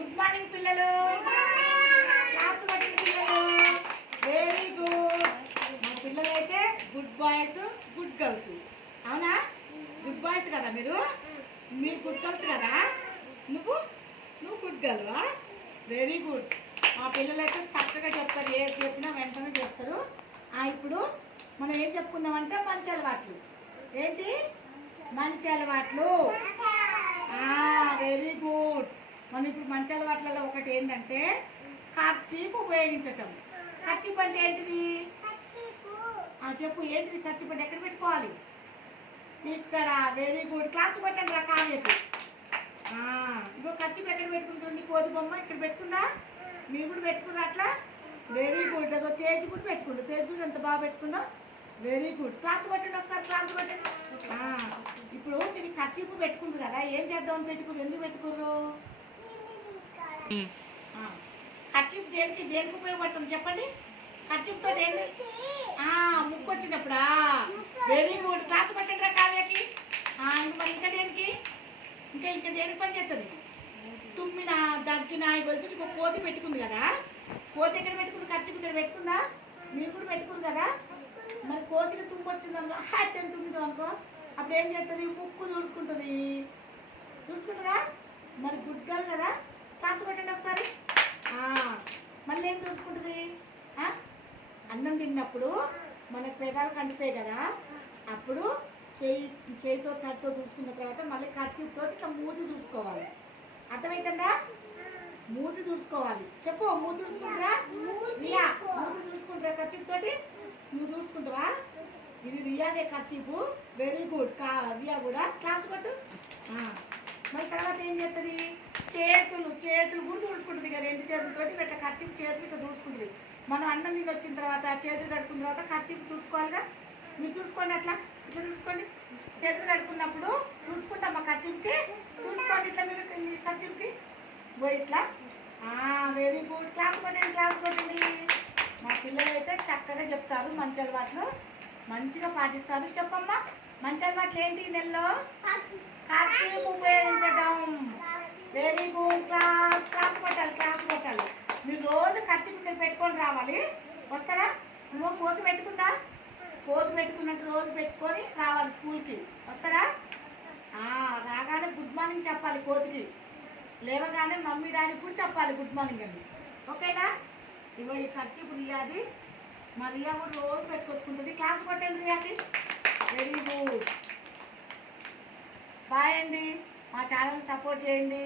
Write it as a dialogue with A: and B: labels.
A: Good morning పిల్లలు. పిల్లలు. Very good మా పిల్లలు అయితే గుడ్ బాయ్స్ గుడ్ గర్ల్స్ అవునా? గుడ్ బాయ్స్ కదా మీరు? మీరు గుడ్ గర్ల్స్ కదా? నువ్వు? నువ్వు గుడ్ గర్ల్వా వెరీ గుడ్ మా పిల్లలు అయితే చక్కగా చెప్తారు ఏది చెప్పినా వెంటనే చేస్తారు. ఇప్పుడు మనం ఏం చెప్పుకుందామంటే మంచి అలవాట్లు ఏంటి? మంచి అలవాట్లు వెరీ గుడ్ మనం ఇప్పుడు మంచి అలవాట్లలో ఒకటి ఏంటంటే ఖర్చీపు ఉపయోగించటం. ఖర్చీపు అంటే ఏంటిది? చెప్పు ఏంటిది ఖర్చీపు అంటే? ఎక్కడ పెట్టుకోవాలి? ఇక్కడ వెరీ గుడ్ క్లాత్ పెట్టండి రా కావ్యకి. ఇంకో ఖర్చీపు ఎక్కడ పెట్టుకుంటుంది కోతి బొమ్మ ఇక్కడ పెట్టుకుందా? మీరు కూడా పెట్టుకున్నా అట్లా? వెరీ గుడ్ అదో తేజ్ కూడా పెట్టుకుండు తేజ్ కూడా ఎంత బాగా పెట్టుకున్నా వెరీ గుడ్ క్లాత్ కొట్టండి ఒకసారి క్లాత్ పెట్టండి ఇప్పుడు మీరు ఖర్చీపు పెట్టుకుంటారు కదా ఏం చేద్దామని పెట్టుకున్నారు ఎందుకు పెట్టుకున్నారు ఖర్చీప్ దేనికి దేనికి ఉపయోగపడుతుంది చెప్పండి? ఖర్చీపుతో ఏంటి ముక్కు వచ్చినప్పుడా? Very good. క్లాత్ కొట్టండి రా కావ్యకి మరి ఇంకా దేనికి? ఇంకా ఇంకా దేనికి పని చేస్తుంది? తుమ్మిన దగ్గిన గొలుచుకి ఒక కోతి పెట్టుకుంది కదా. కోతి ఎక్కడ పెట్టుకుంది? ఖర్చు ఇక్కడ పెట్టుకుందా? మీరు కూడా పెట్టుకుంది కదా? మరి కోతికి తుమ్ము వచ్చింది అనుకో. హ్యాచని తుమ్మిదో అనుకో. అప్పుడు ఏం చేస్తుంది? ముక్కు తుడుచుకుంటుంది. తుడుచుకుంటుందా? మరి గుడ్ గర్ల్ కదా కాపు కొట్టండి ఒకసారి ఆ, మళ్ళీ ఏం తుడుచుకుంటుంది అన్నం తిన్నప్పుడు మనకు పెదాలు కంటుతాయి కదా అప్పుడు చేయి చేయితో తడితో చూసుకున్న తర్వాత మళ్ళీ ఖర్చుతో ఇట్లా మూతి చూసుకోవాలి అర్థమైందా మూతి చూసుకోవాలి చెప్పు మూతి చూసుకుంటారా రియా మూతి చూసుకుంటారా ఖర్చుతోటి నువ్వు చూసుకుంటావా ఇది రియాదే ఖర్చీపు వెరీ గుడ్ కా రియా కూడా. క్లాస్ కొట్టు. మరి తర్వాత ఏం చేస్తుంది? చేతులు చేతులు కూడా దూడుచుకుంటుంది ఇక రెండు చేతులతోటి ఇట్లా ఖర్చుకు చేతులు ఇట్లా దూసుకుంటుంది మనం అన్నం తిని వచ్చిన తర్వాత చేతులు కడుక్కున్న తర్వాత ఖర్చుకు దూసుకోవాలిగా మీరు చూసుకోండి అట్లా. ఇట్లా చూసుకోండి చేతులు కడుక్కున్నప్పుడు చూసుకుంటాం మా ఖర్చుకి చూసుకోండి ఇట్లా మీరు మీ ఖర్చుకి పోయి ఇట్లా. వెరీ గుడ్ క్లాస్ కొట్టండి క్లాస్ కొట్టండి. మా పిల్లలు అయితే చక్కగా చెప్తారు మంచి అలవాట్లు. మంచిగా పాటిస్తారు. చెప్పమ్మా మంచి అలవాట్లు ఏంటి ఈ నెలలో? ఖర్చు ఉపయోగించడం వెరీ గుడ్ క్లాస్ క్లాస్ కొట్టాలి క్లాస్ కొట్టాలి మీరు రోజు ఖర్చు ఇక్కడ పెట్టుకొని రావాలి. వస్తారా? నువ్వు కోతి పెట్టుకుందా? కోతి పెట్టుకున్నట్టు రోజు పెట్టుకొని రావాలి స్కూల్కి. వస్తారా? రాగానే గుడ్ మార్నింగ్ చెప్పాలి కోతికి లేవగానే మమ్మీ డాడీ కూడా చెప్పాలి గుడ్ మార్నింగ్ అని. ఓకేనా? ఇగో ఈ ఖర్చు ఇప్పుడు రియాది. మా రియా కూడా రోజు పెట్టుకొచ్చుకుంటుంది. క్లాప్ కొట్టండి రియాకి. వెరీ గుడ్ బాయ్ అండి. మా ఛానల్ సపోర్ట్ చేయండి.